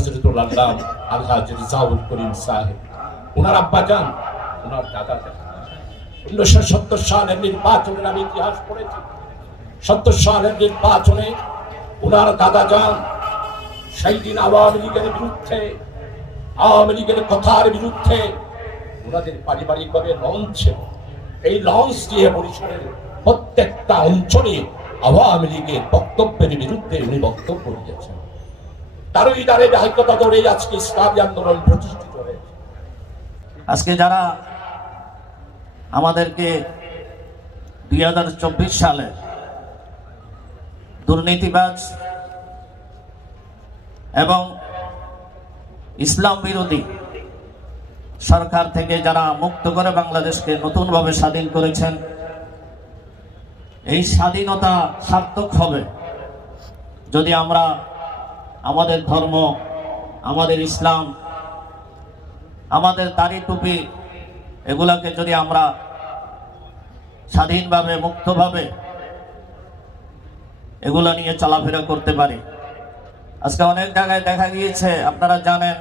হযরতুল আল্লাহ আলহাজ রিজাউল করিম সাহেব, ওনার আব্বাজান, ওনার দাদা। 1970 সালের নির্বাচনের আমি ইতিহাস পড়েছি। 70 সালের নির্বাচনে ওনার দাদা যান সেই দিন আওয়ামী লীগের বিরুদ্ধে, আওয়ামী লীগের কথার বিরুদ্ধে ওনাদের পারিবারিকভাবে লঞ্চ, এই লঞ্চ দিয়ে বরিশালের প্রত্যেকটা অঞ্চলে আওয়ামী লীগের বক্তব্যের বিরুদ্ধে উনি বক্তব্য দিয়েছেন। তারই দ্বারে দায়িত্বতা ধরে আজকে ইসলামী আন্দোলন প্রতিষ্ঠিত হয়েছে। আজকে যারা আমাদেরকে 2024 সালে দুর্নীতিবাজ এবং ইসলাম বিরোধী সরকার থেকে যারা মুক্ত করে বাংলাদেশকে নতুনভাবে স্বাধীন করেছেন, এই স্বাধীনতা সার্থক হবে যদি আমরা আমাদের ধর্ম, আমাদের ইসলাম, আমাদের দাড়ি টুপি এগুলাকে যদি আমরা স্বাধীনভাবে মুক্তভাবে এগুলা নিয়ে চলাফেরা করতে পারি। আজকে অনেক জায়গায় দেখা গিয়েছে, আপনারা জানেন,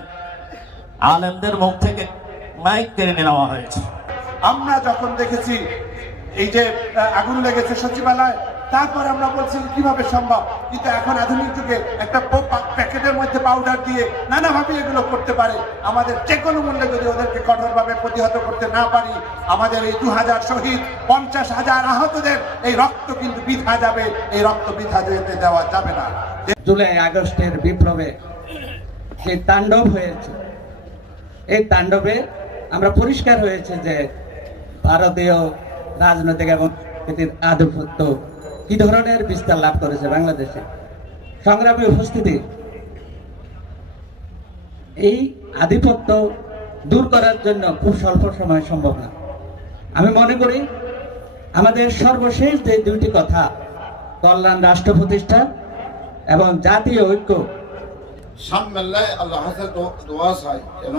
আলেমদের মুখ থেকে মাইক কেড়ে নেওয়া হয়েছে। আমরা যখন দেখেছি এই যে আগুন লেগেছে সচিবালয়, তারপর আমরা বলছি কিভাবে সম্ভব, কিন্তু এখন আধুনিক যুগে একটা প্যাকেটের মধ্যে পাউডার দিয়ে নানাভাবে এগুলো করতে পারে। আমাদের যে কোনো মূল্যে যদি ওদেরকে কঠোরভাবে প্রতিহত করতে না পারি, আমাদের এই 2000 শহীদ, 50,000 আহতদের এই রক্ত কিন্তু বৃথা যাবে, এই রক্ত বৃথা যেতে দেওয়া যাবে না। জুলাই আগস্টের বিপ্লবে যে তাণ্ডব হয়েছে, এই তাণ্ডবে আমরা পরিষ্কার হয়েছে যে ভারতীয় রাজনৈতিক এবং আধিপত্য কি ধরনের বিস্তার লাভ করেছে বাংলাদেশে। সংগ্রামী উপস্থিতি, এই আধিপত্য দূর করার জন্য খুব স্বল্প সময় সম্ভব না। আমি মনে করি আমাদের সর্বশেষ যে দুইটি কথা, কল্যাণ রাষ্ট্র প্রতিষ্ঠা এবং জাতীয় ঐক্য, সামমেল্লায় আল্লাহ হাতে দোয়া চাই যেন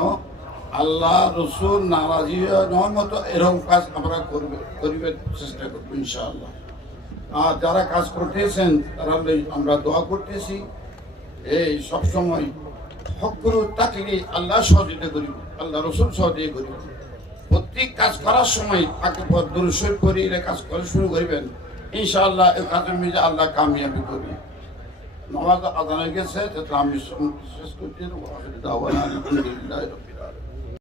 আল্লাহ রসুল নারাজি নয় মতো এরকম কাজ আমরা করিবে চেষ্টা করবো ইনশাআল্লাহ। আর যারা কাজ করতেছেন তারা আমরা দোয়া করতেছি, এই সবসময় হকগুলো তাকে আল্লাহ সহযোগিতা করিব, আল্লাহ রসুল সহযোগিতা করিব। প্রত্যেক কাজ করার সময় তাকে দুরূদ শরীফ করে কাজ করা শুরু করিবেন, ইনশাআল্লাহ এই কাজের মধ্যে আল্লাহ কামিয়াবি করবে। নামাজ আদান হয়ে গেছে, আমি শেষ করছি।